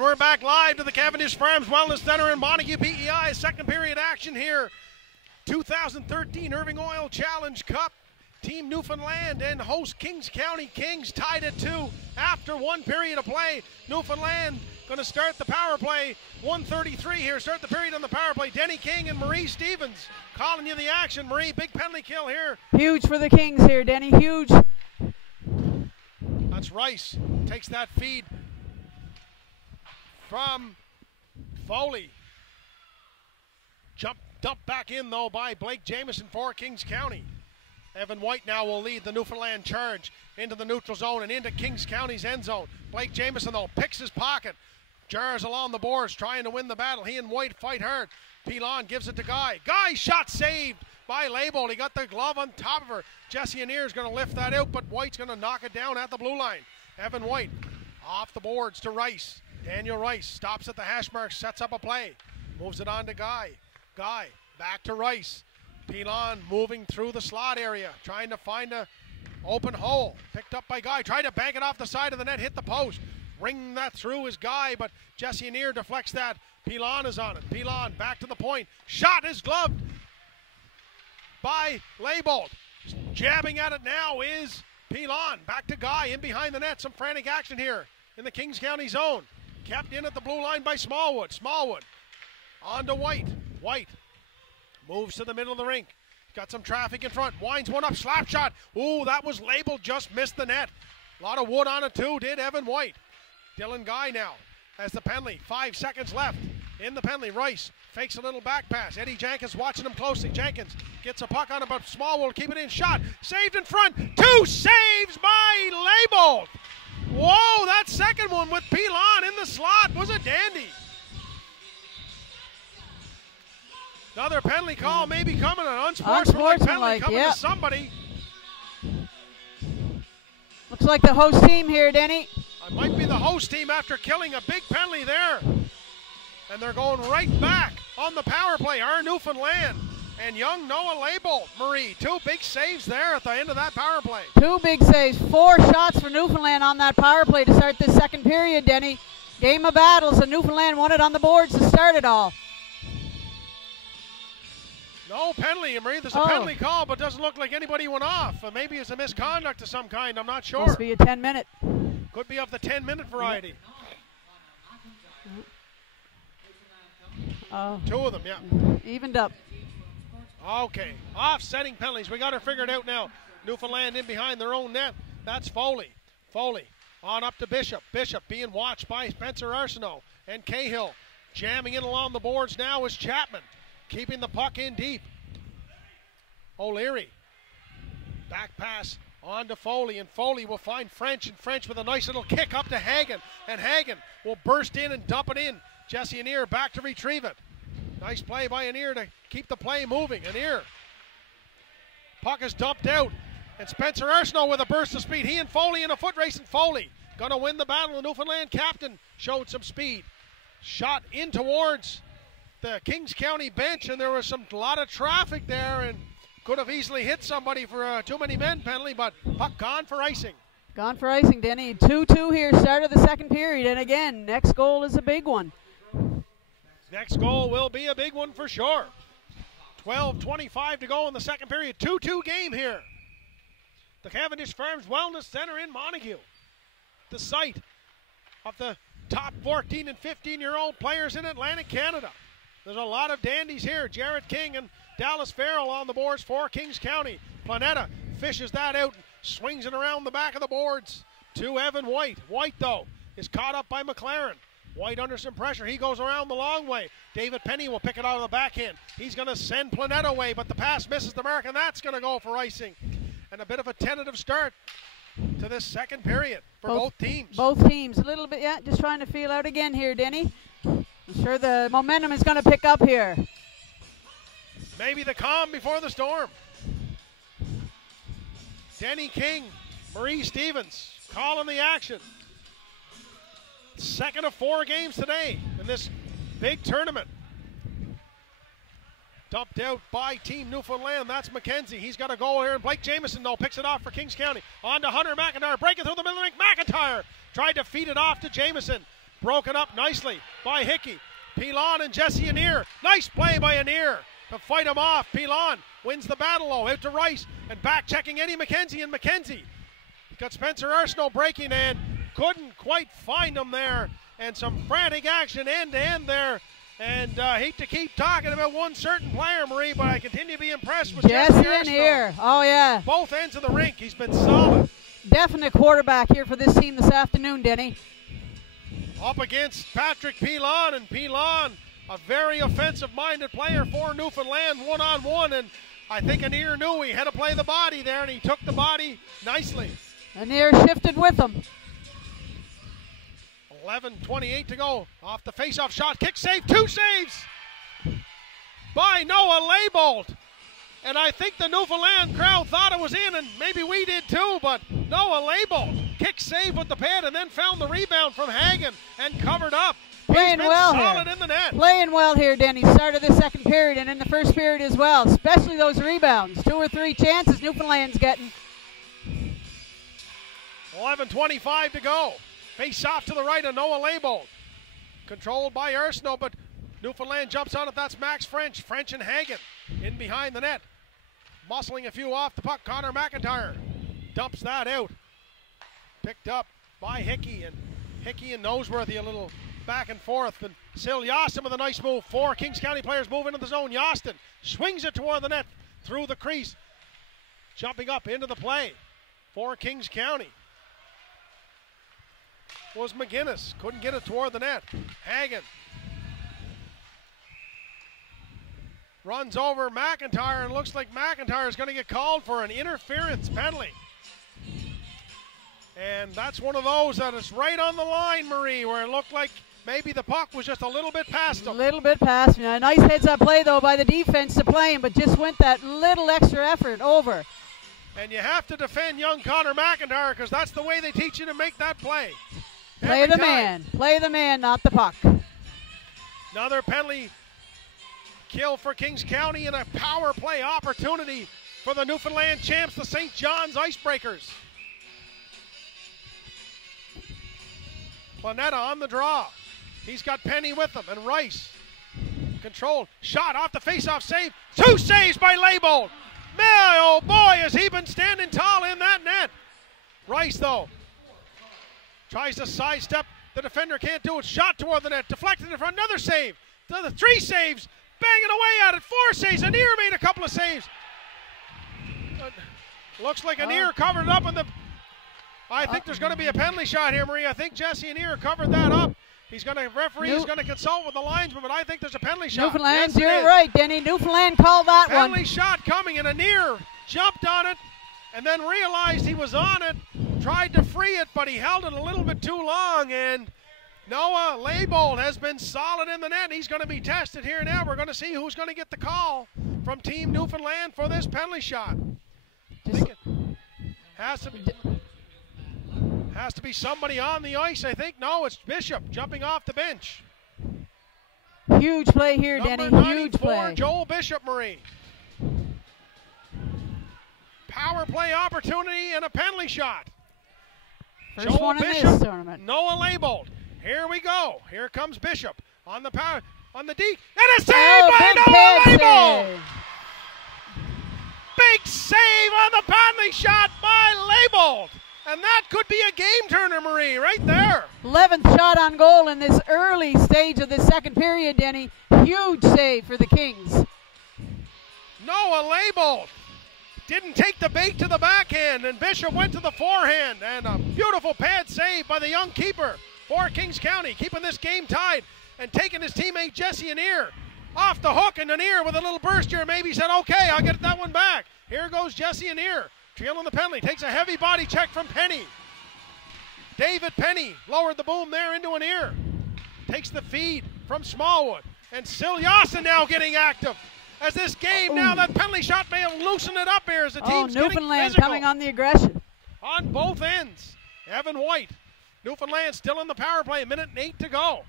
And we're back live to the Cavendish Farms Wellness Center in Montague, PEI. Second period action here. 2013 Irving Oil Challenge Cup. Team Newfoundland and host Kings County Kings tied at 2 after one period of play. Newfoundland going to start the power play. 1:33 here. Start the period on the power play. Denny King and Marie Stevens calling you the action. Marie, big penalty kill here. Huge for the Kings here, Denny. Huge. That's Rice. Takes that feed from Foley. Dumped back in, though, by Blake Jamieson for Kings County. Evan White now will lead the Newfoundland charge into the neutral zone and into Kings County's end zone. Blake Jamieson, though, picks his pocket. Jars along the boards, trying to win the battle. He and White fight hard. Pilon gives it to Guy. Guy shot saved by Label. He got the glove on top of her. Jesse Anir is going to lift that out, but White's going to knock it down at the blue line. Evan White off the boards to Rice. Daniel Rice stops at the hash mark, sets up a play. Moves it on to Guy. Guy back to Rice. Pilon moving through the slot area, trying to find a open hole. Picked up by Guy. Tried to bank it off the side of the net, hit the post. Ring that through is Guy, but Jesse Anir deflects that. Pilon is on it. Pilon back to the point. Shot is gloved by Leibold. Jabbing at it now is Pilon. Back to Guy in behind the net. Some frantic action here in the Kings County zone. Kept in at the blue line by Smallwood. Smallwood on to White. White moves to the middle of the rink. Got some traffic in front. Winds one up. Slap shot. Ooh, that was labeled. Just missed the net. A lot of wood on it too. Did Evan White. Dylan Guy now has the penalty. 5 seconds left in the penalty. Rice fakes a little back pass. Eddie Jenkins watching him closely. Jenkins gets a puck on it, but Small will keep it in. Shot. Saved in front. 2 saves by Leibold. Whoa, that second one with Pilon in the slot was a dandy. Another penalty call maybe coming, an unsportsmanlike penalty coming to somebody. Looks like the host team here, Denny. It might be the host team after killing a big penalty there. And they're going right back on the power play. Our Newfoundland and young Noah Leibold. Marie, 2 big saves there at the end of that power play. 2 big saves, 4 shots for Newfoundland on that power play to start this second period, Denny. Game of battles, and Newfoundland won it on the boards to start it all. No penalty, Marie. There's a penalty call, but doesn't look like anybody went off. Maybe it's a misconduct of some kind. I'm not sure. Must be a 10-minute. Could be of the 10-minute variety. 2 of them, yeah. Evened up. Okay, offsetting penalties. We got her figured out now. Newfoundland in behind their own net. That's Foley. Foley on up to Bishop. Bishop being watched by Spencer Arsenault and Cahill. Jamming in along the boards now is Chapman. Keeping the puck in deep. O'Leary. Back pass on to Foley, and Foley will find French, and French with a nice little kick up to Hagen, and Hagen will burst in and dump it in. Jesse Anir back to retrieve it. Nice play by Anir to keep the play moving. Anir. Puck is dumped out, and Spencer Arsenault with a burst of speed. He and Foley in a foot race, and Foley gonna win the battle. The Newfoundland captain showed some speed. Shot in towards the Kings County bench, and there was a lot of traffic there, and could have easily hit somebody for a too many men penalty, but puck gone for icing. Gone for icing, Denny. 2-2 here, start of the second period, and again, next goal is a big one. Next goal will be a big one for sure. 12:25 to go in the second period. 2-2 game here. The Cavendish Farms Wellness Center in Montague. The site of the top 14 and 15-year-old players in Atlantic Canada. There's a lot of dandies here. Jarrett King and Dallas Farrell on the boards for Kings County. Planeta fishes that out and swings it around the back of the boards to Evan White. White, though, is caught up by McLaren. White under some pressure. He goes around the long way. David Penny will pick it out of the backhand. He's going to send Planeta away, but the pass misses the mark, and that's going to go for icing. And a bit of a tentative start to this second period for both teams. Both teams. A little bit, yeah, just trying to feel out again here, Denny. I'm sure the momentum is going to pick up here. Maybe the calm before the storm. Denny King, Marie Stevens calling the action. Second of 4 games today in this big tournament. Dumped out by Team Newfoundland. That's McKenzie. He's got a goal here, and Blake Jamieson, though, picks it off for Kings County. On to Hunter McIntyre. Breaking through the middle of the rink. McIntyre tried to feed it off to Jamieson. Broken up nicely by Hickey. Pilon and Jesse Anir. Nice play by Anir to fight him off. Pilon wins the battle though. Out to Rice and back checking Eddie McKenzie, and McKenzie got Spencer Arsenault breaking and couldn't quite find him there. And some frantic action end to end there. And hate to keep talking about one certain player, Marie, but I continue to be impressed with Jesse Anir. Oh yeah. Both ends of the rink, he's been solid. Definite quarterback here for this team this afternoon, Denny. Up against Patrick Pilon, and Pilon, a very offensive-minded player for Newfoundland, one-on-one, and I think Anir knew he had to play the body there, and he took the body nicely. Anir shifted with him. 11:28 to go. Off the face-off shot, kick save, 2 saves by Noah Leibold. And I think the Newfoundland crowd thought it was in, and maybe we did too, but Noah Leibold kick save with the pad and then found the rebound from Hagen and covered up. Playing well solid here. In the net. Playing well here, Denny. Started the second period and in the first period as well, especially those rebounds. 2 or 3 chances Newfoundland's getting. 11:25 to go. Face off to the right of Noah Leibold. Controlled by Arsenault, but Newfoundland jumps on it. That's Max French. French and Hagen in behind the net. Muscling a few off the puck. Connor McIntyre dumps that out. Picked up by Hickey and Noseworthy, a little back and forth. And Sil Yostin with a nice move. 4 Kings County players move into the zone. Yostin swings it toward the net through the crease. Jumping up into the play for Kings County was McGinnis. Couldn't get it toward the net. Hagen runs over McIntyre, and looks like McIntyre is going to get called for an interference penalty. And that's one of those that is right on the line, Marie, where it looked like maybe the puck was just a little bit past him. A little bit past him. A nice heads-up play, though, by the defense to play him, but just went that little extra effort over. And you have to defend young Connor McIntyre, because that's the way they teach you to make that play. Play the man. Play the man, not the puck. Another penalty kill for Kings County and a power play opportunity for the Newfoundland champs, the St. John's Icebreakers. Planeta on the draw. He's got Penny with him, and Rice controlled. Shot off the face-off save. 2 saves by Leibold. Man, oh boy, has he been standing tall in that net. Rice, though, tries to sidestep. The defender can't do it. Shot toward the net. Deflected in front. Another save. The 3 saves. Banging away at it. 4 saves. Anir made a couple of saves. Looks like Anir covered it up. I think there's going to be a penalty shot here, Marie. I think Jesse Anir covered that up. Referee is going to consult with the linesman, but I think there's a penalty shot. Newfoundland, yes, you're right, Denny. Newfoundland called that one. Penalty shot coming, and Anir jumped on it and then realized he was on it. Tried to free it, but he held it a little bit too long, and Noah Leibold has been solid in the net. He's going to be tested here now. We're going to see who's going to get the call from Team Newfoundland for this penalty shot. I think it has to be somebody on the ice, I think. No, it's Bishop jumping off the bench. Huge play here, Number Denny. Huge 94, play. Joel Bishop, Marie. Power play opportunity and a penalty shot. First Joel one Bishop, in this tournament. Noah Leibold. Here we go. Here comes Bishop on the power, on the D, and a save by Noah Leibold. Big save on the penalty shot by Leibold. And that could be a game turner, Marie, right there. 11th shot on goal in this early stage of the second period, Denny. Huge save for the Kings. Noah Leibold didn't take the bait to the backhand, and Bishop went to the forehand. And a beautiful pad save by the young keeper for Kings County, keeping this game tied and taking his teammate Jesse Anir off the hook. And Anir with a little burst here maybe said, okay, I'll get that one back. Here goes Jesse Anir. Trailing the penalty, takes a heavy body check from Penny. David Penny lowered the boom there into Anir. Takes the feed from Smallwood. And Sil Yostin now getting active. As this game now, that penalty shot may have loosened it up here as the team's getting Newfoundland physical. coming on the aggression. On both ends. Evan White. Newfoundland still in the power play, 1:08 to go.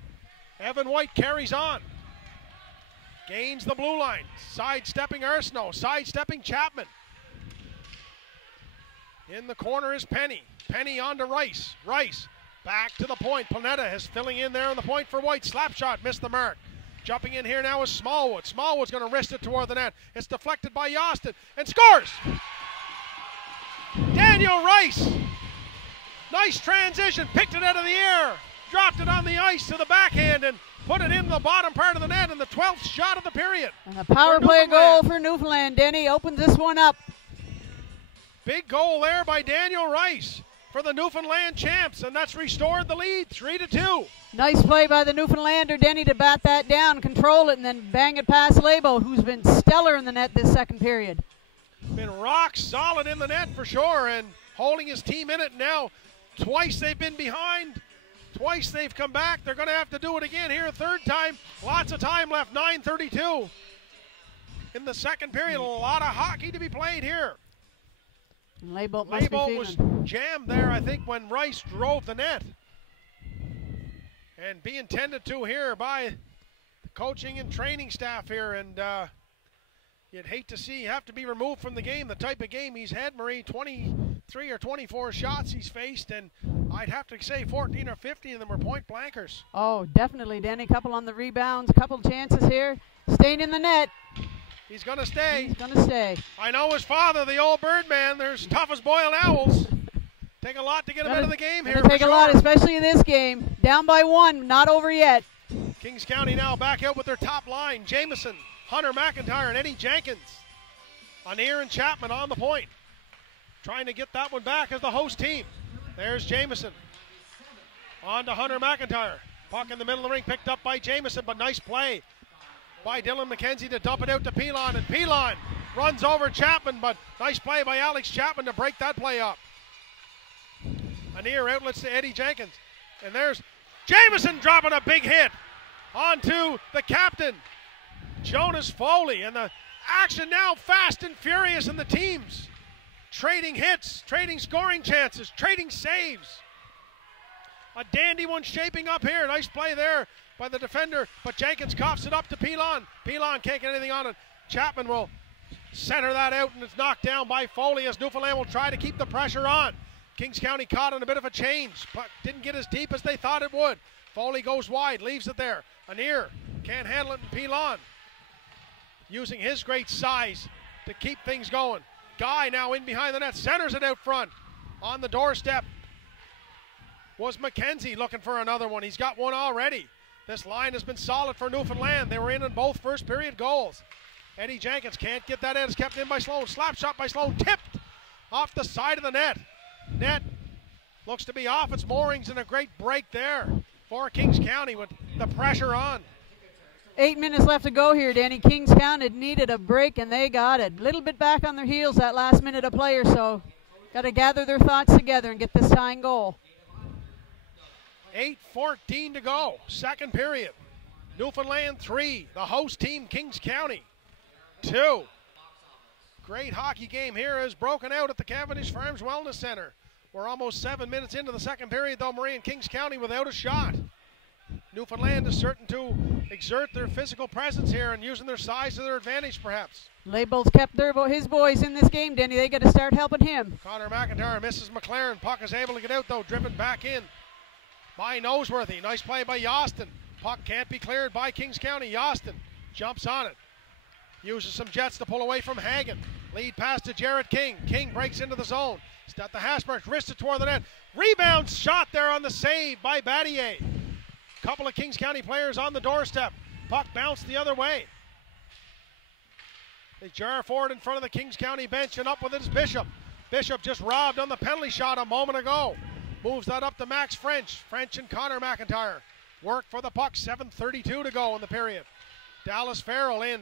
Evan White carries on. Gains the blue line. Sidestepping Arsenault, sidestepping Chapman. In the corner is Penny. Penny on to Rice. Rice Back to the point. Planeta is filling in there on the point for White. Slap shot, missed the mark. Jumping in here now is Smallwood. Smallwood's going to wrist it toward the net. It's deflected by Yostin and scores! Daniel Rice. Nice transition. Picked it out of the air. Dropped it on the ice to the backhand and put it in the bottom part of the net in the 12th shot of the period. And a power play goal for Newfoundland. Denny opens this one up. Big goal there by Daniel Rice for the Newfoundland champs, and that's restored the lead 3-2. Nice play by the Newfoundlander, Denny, to bat that down, control it, and then bang it past Labo, who's been stellar in the net this second period. Been rock solid in the net for sure, and holding his team in it now. Twice they've been behind, twice they've come back. They're going to have to do it again here a third time. Lots of time left, 9:32 in the second period. A lot of hockey to be played here. Labo was jammed there, I think, when Rice drove the net. And being tended to here by the coaching and training staff here. And you'd hate to see have to be removed from the game, the type of game he's had, Marie. 23 or 24 shots he's faced, and I'd have to say 14 or 15 of them were point blankers. Oh, definitely, Danny. Couple on the rebounds, couple chances here. Staying in the net. He's going to stay. He's going to stay. I know his father, the old Birdman. There's tough as boiled owls. Take a lot to get him out of the game here. Take a lot, especially in this game. Down by one, not over yet. Kings County now back out with their top line. Jameson, Hunter McIntyre, and Eddie Jenkins. Anier and Chapman on the point. Trying to get that one back as the host team. There's Jameson. On to Hunter McIntyre. Puck in the middle of the ring, picked up by Jameson, but nice play by Dylan McKenzie to dump it out to Pilon, and Pilon runs over Chapman, but nice play by Alex Chapman to break that play up. Anier outlets to Eddie Jenkins, and there's Jameson dropping a big hit onto the captain, Jonas Foley, and the action now fast and furious in the teams. Trading hits, trading scoring chances, trading saves. A dandy one shaping up here. Nice play there by the defender, but Jenkins coughs it up to Pilon. Pilon can't get anything on it. Chapman will center that out, and it's knocked down by Foley as Newfoundland will try to keep the pressure on. Kings County caught on a bit of a change, but didn't get as deep as they thought it would. Foley goes wide, leaves it there. Anier can't handle it, and Pilon using his great size to keep things going. Guy now in behind the net, centers it out front. On the doorstep was McKenzie looking for another one. He's got one already. This line has been solid for Newfoundland. They were in on both first period goals. Eddie Jenkins can't get that in. It's kept in by Sloan. Slap shot by Sloan, tipped off the side of the net. Net looks to be off its moorings, and a great break there for Kings County with the pressure on. 8 minutes left to go here, Danny. Kings County needed a break, and they got it. A little bit back on their heels that last minute of play or so. Got to gather their thoughts together and get this tying goal. 8:14 to go, second period. Newfoundland 3, the host team Kings County 2. Great hockey game here is broken out at the Cavendish Farms Wellness Center. We're almost 7 minutes into the second period, though, Marie, and Kings County without a shot. Newfoundland is certain to exert their physical presence here and using their size to their advantage, perhaps. Label's kept his boys in this game, Denny. They got to start helping him. Connor McIntyre misses McLaren. Puck is able to get out, though, driven back in by Noseworthy. Nice play by Yostin. Puck can't be cleared by Kings County. Yostin jumps on it. Uses some jets to pull away from Hagen. Lead pass to Jarrett King. King breaks into the zone. He's got the Hasbrook, wristed toward the net. Rebound shot there on the save by Battier. Couple of Kings County players on the doorstep. Puck bounced the other way. They jar forward in front of the Kings County bench, and up with it is Bishop. Bishop just robbed on the penalty shot a moment ago. Moves that up to Max French. French and Connor McIntyre work for the puck. 7:32 to go in the period. Dallas Farrell in,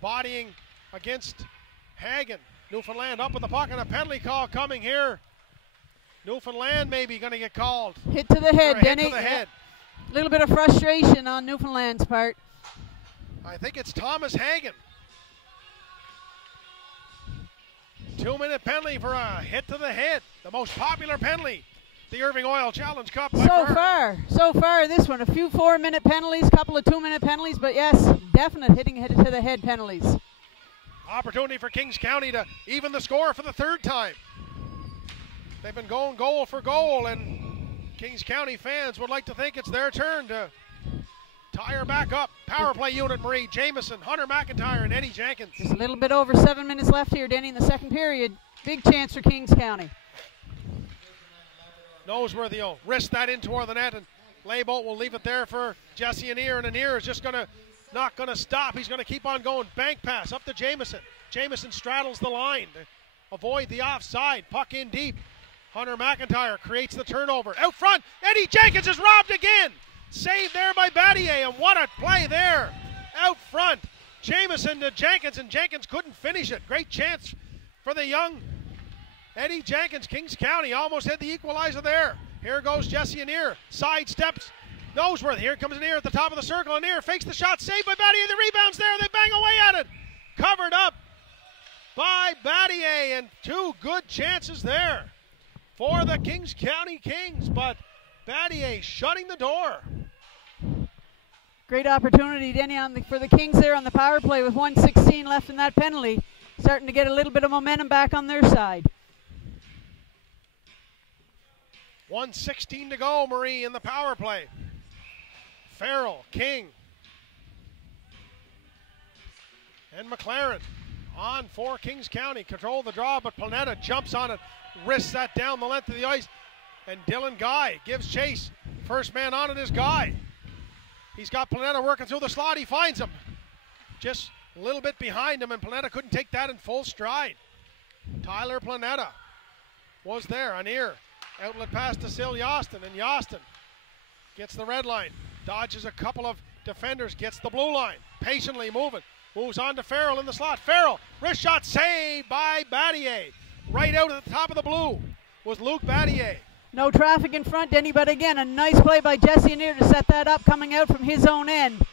bodying against Hagen. Newfoundland up with the puck, and a penalty call coming here. Newfoundland maybe going to get called. Hit to the head, Denny. Hit to the head. A little bit of frustration on Newfoundland's part. I think it's Thomas Hagen. 2-minute penalty for a hit to the head. The most popular penalty. The Irving Oil Challenge Cup. So far, this one. A few 4-minute penalties, couple of 2-minute penalties, but yes, definite hitting hit to the head penalties. Opportunity for Kings County to even the score for the third time. They've been going goal for goal, and Kings County fans would like to think it's their turn to tie her back up. Power play unit, Marie Jameson, Hunter McIntyre, and Eddie Jenkins. Just a little bit over 7 minutes left here, Denny, in the second period. Big chance for Kings County. Noseworthy will wrist that in toward the net, and Laybolt will leave it there for Jesse Anir, and Anir is just not going to stop. He's going to keep on going. Bank pass up to Jameson. Jameson straddles the line to avoid the offside. Puck in deep. Hunter McIntyre creates the turnover. Out front, Eddie Jenkins is robbed again. Saved there by Battier, and what a play there. Out front, Jameson to Jenkins, and Jenkins couldn't finish it. Great chance for the young Eddie Jenkins. Kings County almost had the equalizer there. Here goes Jesse Anir. Side steps. Noseworthy. Here comes Anir at the top of the circle. Anir fakes the shot. Saved by Battier. The rebound's there. They bang away at it. Covered up by Battier, and two good chances there for the Kings County Kings, but Battier shutting the door. Great opportunity, Denny, for the Kings there on the power play with 1:16 left in that penalty. Starting to get a little bit of momentum back on their side. 1:16 to go, Marie, in the power play. Farrell, King, and McLaren on for Kings County. Control the draw, but Planeta jumps on it, wrists that down the length of the ice, and Dylan Guy gives chase. First man on it is Guy. He's got Planeta working through the slot. He finds him just a little bit behind him, and Planeta couldn't take that in full stride. Tyler Planeta was there. Anir, outlet pass to Sil Yostin, and Yostin gets the red line, dodges a couple of defenders, gets the blue line, patiently moving, moves on to Farrell in the slot. Farrell, wrist shot saved by Battier. Right out at the top of the blue was Luke Battier. No traffic in front, Denny, but again, a nice play by Jesse Anir to set that up, coming out from his own end.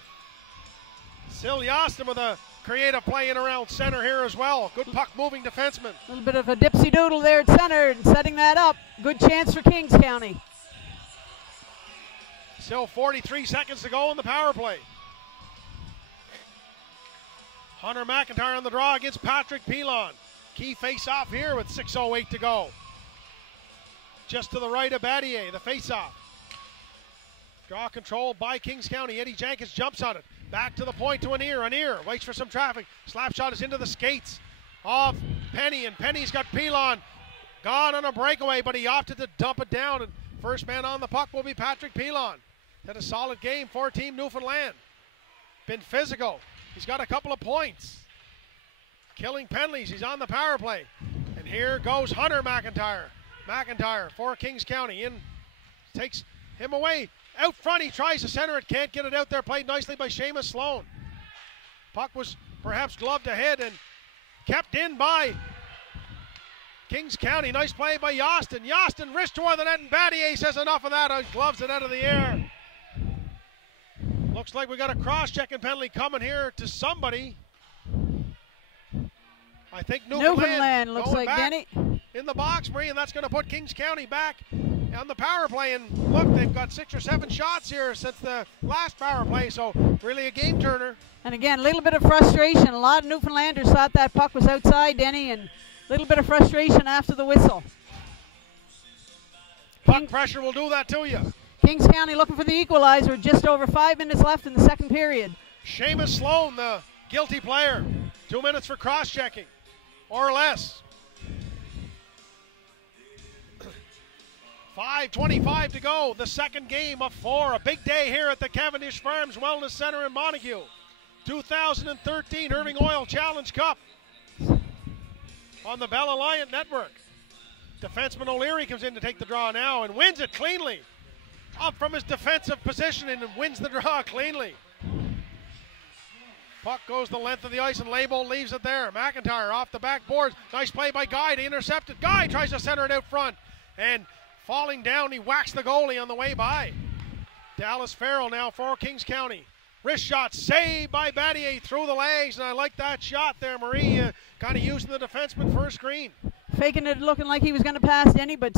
Sil Yostin with a creative play in around center here as well. Good puck moving defenseman. A little bit of a dipsy doodle there at center and setting that up. Good chance for Kings County. Still 43 seconds to go in the power play. Hunter McIntyre on the draw against Patrick Pilon. Key face-off here with 6:08 to go. Just to the right of Battier, the face-off. Draw control by Kings County. Eddie Jenkins jumps on it. Back to the point to Anir. Anir waits for some traffic. Slap shot is into the skates of Penny, and Penny's got Pilon gone on a breakaway, but he opted to dump it down, and first man on the puck will be Patrick Pilon. Had a solid game for Team Newfoundland. Been physical. He's got a couple of points. Killing penalties. He's on the power play. And here goes Hunter McIntyre. McIntyre for Kings County. In, takes him away. Out front, he tries to center it. Can't get it out there. Played nicely by Seamus Sloan. Puck was perhaps gloved ahead and kept in by Kings County. Nice play by Yostin. Yostin wrist toward the net, and Battier says enough of that. Gloves it out of the air. Looks like we got a cross-checking penalty coming here to somebody. I think Newfoundland looks like Denny in the box, Marie, and that's going to put Kings County back on the power play. And look, they've got 6 or 7 shots here since the last power play, so really a game turner. And again, a little bit of frustration. A lot of Newfoundlanders thought that puck was outside, Denny, and a little bit of frustration after the whistle. Puck pressure will do that to you. Kings County looking for the equalizer. Just over 5 minutes left in the second period. Seamus Sloan, the guilty player. 2 minutes for cross-checking, or less. 5:25 to go, the second game of 4. A big day here at the Cavendish Farms Wellness Center in Montague. 2013 Irving Oil Challenge Cup on the Bell Alliant Network. Defenseman O'Leary comes in to take the draw now and wins it cleanly. Up from his defensive position and wins the draw cleanly. Puck goes the length of the ice and Laybolt leaves it there. McIntyre off the backboards. Nice play by Guy to intercept it. Guy tries to center it out front, and falling down, he whacks the goalie on the way by. Dallas Farrell now for Kings County. Wrist shot saved by Battier through the legs, and I like that shot there, Marie. Kind of using the defenseman for a screen. Faking it, looking like he was going to pass Denny, but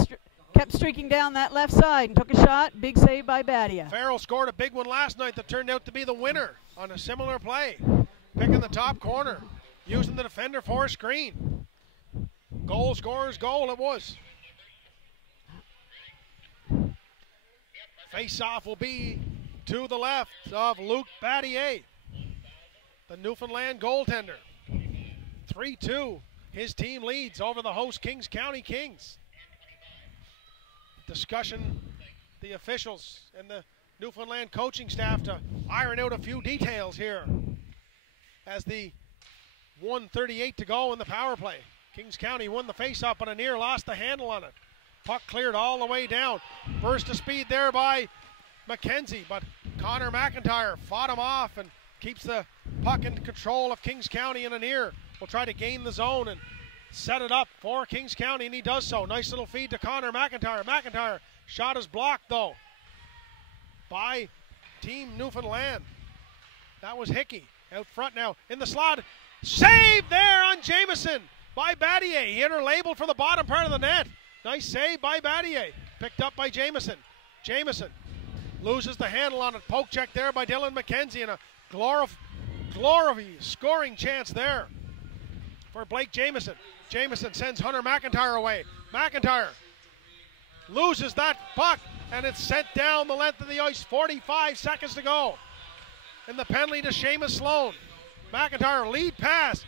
kept streaking down that left side and took a shot. Big save by Battier. Farrell scored a big one last night that turned out to be the winner on a similar play. Picking the top corner, using the defender for a screen. Goal scorer's goal it was. Face-off will be to the left of Luke Battier, the Newfoundland goaltender. 3-2. His team leads over the host Kings County Kings. Discussion, the officials and the Newfoundland coaching staff to iron out a few details here as the 1:38 to go in the power play. Kings County won the face-off, but Anir lost the handle on it. Puck cleared all the way down. Burst of speed there by McKenzie, but Connor McIntyre fought him off and keeps the puck in control of Kings County, and Anir will try to gain the zone and set it up for Kings County, and he does so. Nice little feed to Connor McIntyre. McIntyre shot is blocked, though, by Team Newfoundland. That was Hickey out front now in the slot. Save there on Jameson by Battier. He hit her label for the bottom part of the net. Nice save by Battier. Picked up by Jameson. Jameson loses the handle on it. Poke check there by Dylan McKenzie, and a glory scoring chance there for Blake Jameson. Jameson sends Hunter McIntyre away. McIntyre loses that puck, and it's sent down the length of the ice. 45 seconds to go. And the penalty to Seamus Sloan. McIntyre lead pass.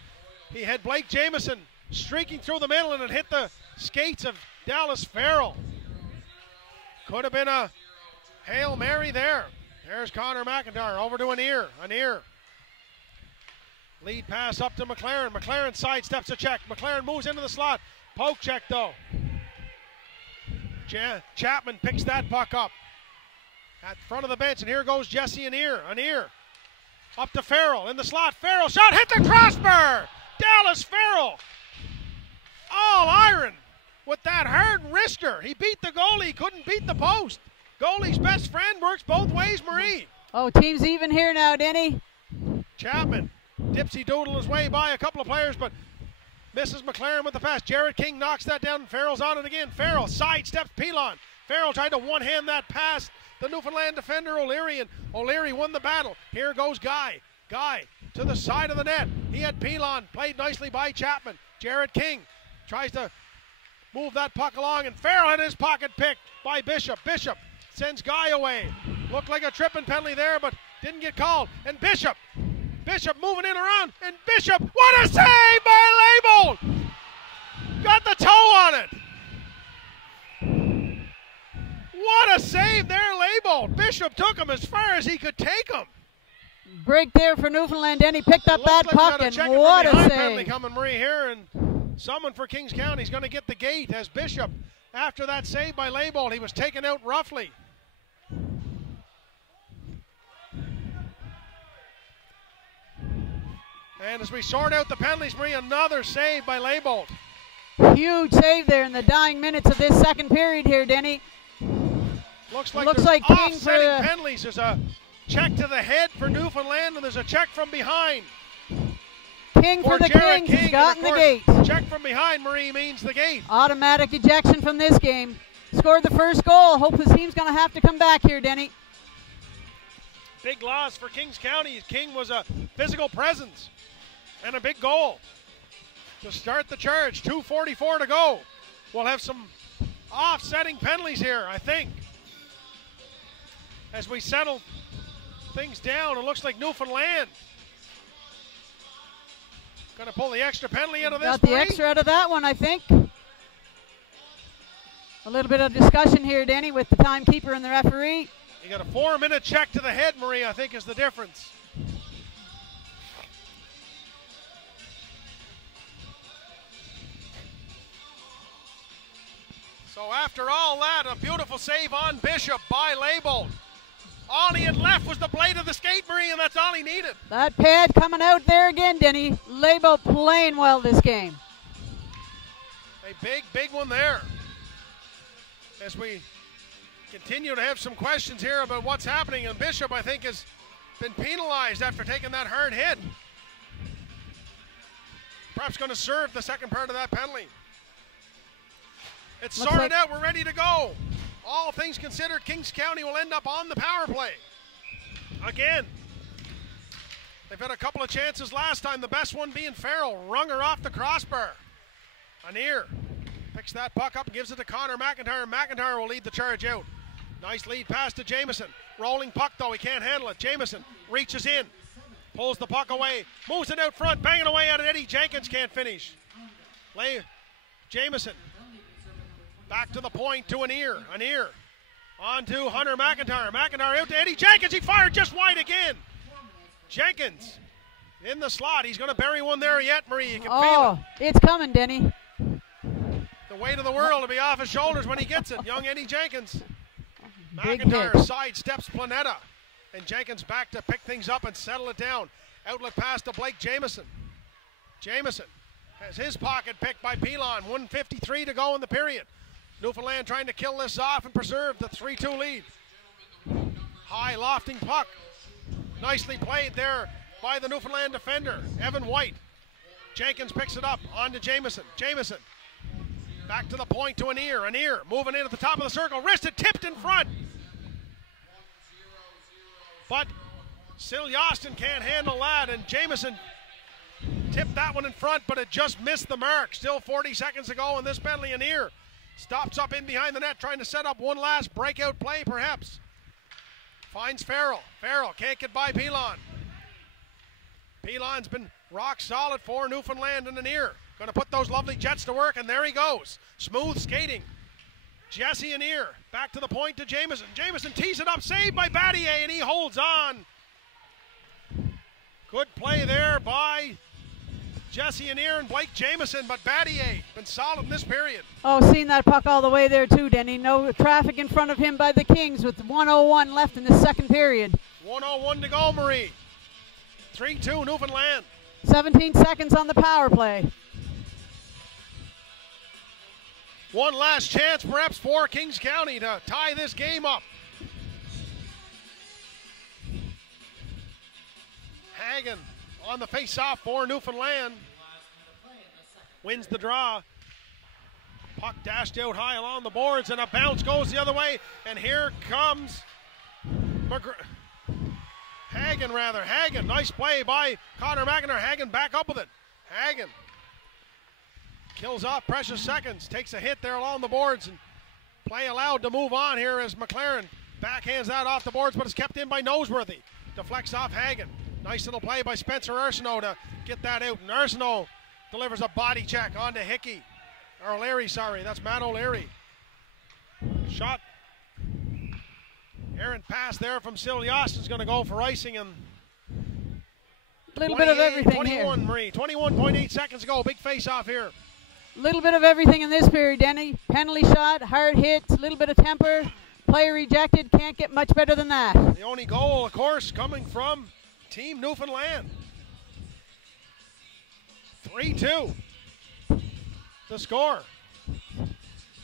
He had Blake Jameson streaking through the middle, and it hit the skates of Dallas Farrell. Could have been a Hail Mary there. There's Connor McIntyre over to Anir. Anir. Lead pass up to McLaren. McLaren sidesteps a check. McLaren moves into the slot. Poke check though. Chapman picks that puck up at front of the bench, and here goes Jesse Anir. Anir up to Farrell in the slot. Farrell shot, hit the crossbar. Dallas Farrell all iron with that hard wrister. He beat the goalie, couldn't beat the post. Goalie's best friend works both ways, Marie. Oh, team's even here now, Denny. Chapman dipsy doodle his way by a couple of players, but misses McLaren with the pass. Jared King knocks that down, and Farrell's on it again. Farrell sidesteps Pilon. Farrell tried to one-hand that pass. The Newfoundland defender O'Leary, and O'Leary won the battle. Here goes Guy. Guy to the side of the net. He had Pilon, played nicely by Chapman. Jared King tries to move that puck along, and Farrell had his pocket picked by Bishop. Bishop sends Guy away. Looked like a tripping penalty there, but didn't get called. And Bishop moving in around, and Bishop, what a save by Label! Got the toe on it. What a save there, Label. Bishop took him as far as he could take him. Break there for Newfoundland, Denny picked up that puck, and what a save. Penalty coming, Marie, here, and someone for Kings County is going to get the gate as Bishop, after that save by Label, he was taken out roughly. And as we sort out the penalties, Marie, another save by Label. Huge save there in the dying minutes of this second period here, Denny. Looks like King offsetting penalties. There's a check to the head for Newfoundland, and there's a check from behind. King for the Jared Kings, he's gotten the gate. Check from behind, Marie, means the gate. Automatic ejection from this game. Scored the first goal. Hope his team's going to have to come back here, Denny. Big loss for Kings County. King was a physical presence and a big goal to start the charge. 2:44 to go. We'll have some offsetting penalties here, I think. As we settle things down, it looks like Newfoundland going to pull the extra penalty out of this. Got the extra out of that one, I think. A little bit of discussion here, Denny, with the timekeeper and the referee. You got a 4-minute check to the head, Marie, I think is the difference. So after all that, a beautiful save on Bishop by Label. All he had left was the blade of the skate, Marie, and that's all he needed. That pad coming out there again, Denny. Label playing well this game. A big one there. As we continue to have some questions here about what's happening, and Bishop, I think, has been penalized after taking that hard hit. Perhaps going to serve the second part of that penalty. It's sorted out. We're ready to go. All things considered, Kings County will end up on the power play. Again, they've had a couple of chances last time, the best one being Farrell. Wrung her off the crossbar. Anir picks that puck up and gives it to Connor McIntyre. McIntyre will lead the charge out. Nice lead pass to Jamieson. Rolling puck though, he can't handle it. Jamieson reaches in, pulls the puck away, moves it out front, banging away at it. Eddie Jenkins can't finish. Jamieson back to the point to an ear. On to Hunter McIntyre. McIntyre out to Eddie Jenkins. He fired just wide again. Jenkins in the slot. He's going to bury one there yet, Marie. You can feel it. It's coming, Denny. The weight of the world will be off his shoulders when he gets it. Young Eddie Jenkins. Big McIntyre hit. sidesteps Planeta. And Jenkins back to pick things up and settle it down. Outlet pass to Blake Jamieson. Jamieson has his pocket picked by Pilon. 1:53 to go in the period. Newfoundland trying to kill this off and preserve the 3-2 lead. High lofting puck. Nicely played there by the Newfoundland defender, Evan White. Jenkins picks it up, on to Jamieson. Jamieson back to the point to an ear, moving in at the top of the circle, wristed, tipped in front. But Siljaston can't handle that, and Jamieson tipped that one in front, but it just missed the mark. Still 40 seconds to go in this penalty. An ear stops up in behind the net, trying to set up one last breakout play, perhaps. Finds Farrell. Farrell can't get by Pilon. Pilon's been rock solid for Newfoundland and an ear. Going to put those lovely Jets to work, and there he goes. Smooth skating. Jesse and ear back to the point to Jamieson. Jamieson tees it up, saved by Battier, and he holds on. Good play there by Jesse and ear and Blake Jamieson, but Battier been solid in this period. Seen that puck all the way there too, Denny. No traffic in front of him by the Kings with 1:01 left in the second period. 1:01 to go, Marie. 3-2 Newfoundland. 17 seconds on the power play. One last chance perhaps for Kings County to tie this game up. Hagen on the face-off for Newfoundland. Wins the draw. Puck dashed out high along the boards, and a bounce goes the other way. And here comes Hagen. Nice play by Connor McIntyre. Hagen back up with it. Hagen kills off precious seconds. Takes a hit there along the boards, and play allowed to move on here as McLaren backhands that off the boards, but it's kept in by Noseworthy. Deflects off Hagen. Nice little play by Spencer Arsenault to get that out. And Arsenault delivers a body check onto Hickey. Or O'Leary, sorry. That's Matt O'Leary. Shot. Errant pass there from Siljaston's going to go for icing. And a little bit of everything 21, here. Marie. 21.8 seconds to go. Big face off here. A little bit of everything in this period, Denny. Penalty shot, hard hits, a little bit of temper. Player rejected. Can't get much better than that. The only goal, of course, coming from Team Newfoundland. 3-2. The score.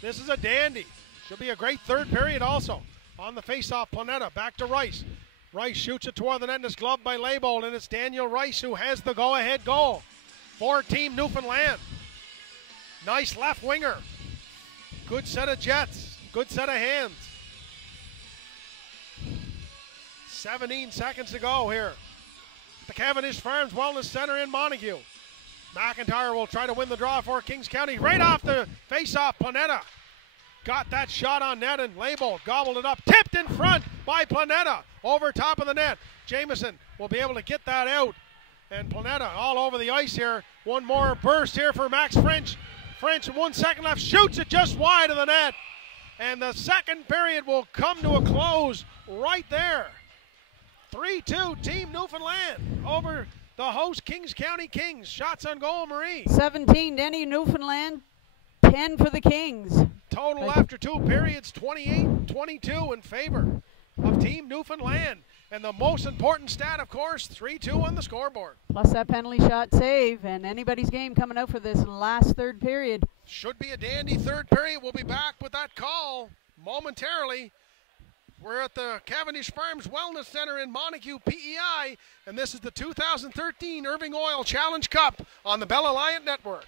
This is a dandy. Should be a great third period also. On the face-off, Planeta back to Rice. Rice shoots it toward the net and is gloved by Leibold, and it's Daniel Rice who has the go-ahead goal for Team Newfoundland. Nice left winger. Good set of jets. Good set of hands. 17 seconds to go here. The Cavendish Farms Wellness Center in Montague. McIntyre will try to win the draw for Kings County. Right off the face-off, Planeta got that shot on net, and Leibold gobbled it up. Tipped in front by Planeta over top of the net. Jamieson will be able to get that out. And Planeta all over the ice here. One more burst here for Max French. French, 1 second left, shoots it just wide of the net. And the second period will come to a close right there. 3-2 Team Newfoundland over the host Kings County Kings. Shots on goal, Marie. 17, Denny, Newfoundland. 10 for the Kings. Total after two periods, 28-22 in favor of Team Newfoundland. And the most important stat, of course, 3-2 on the scoreboard. Plus that penalty shot save, and anybody's game coming out for this last third period. Should be a dandy third period. We'll be back with that call momentarily. We're at the Cavendish Farms Wellness Center in Montague, PEI, and this is the 2013 Irving Oil Challenge Cup on the Bell Alliant Network.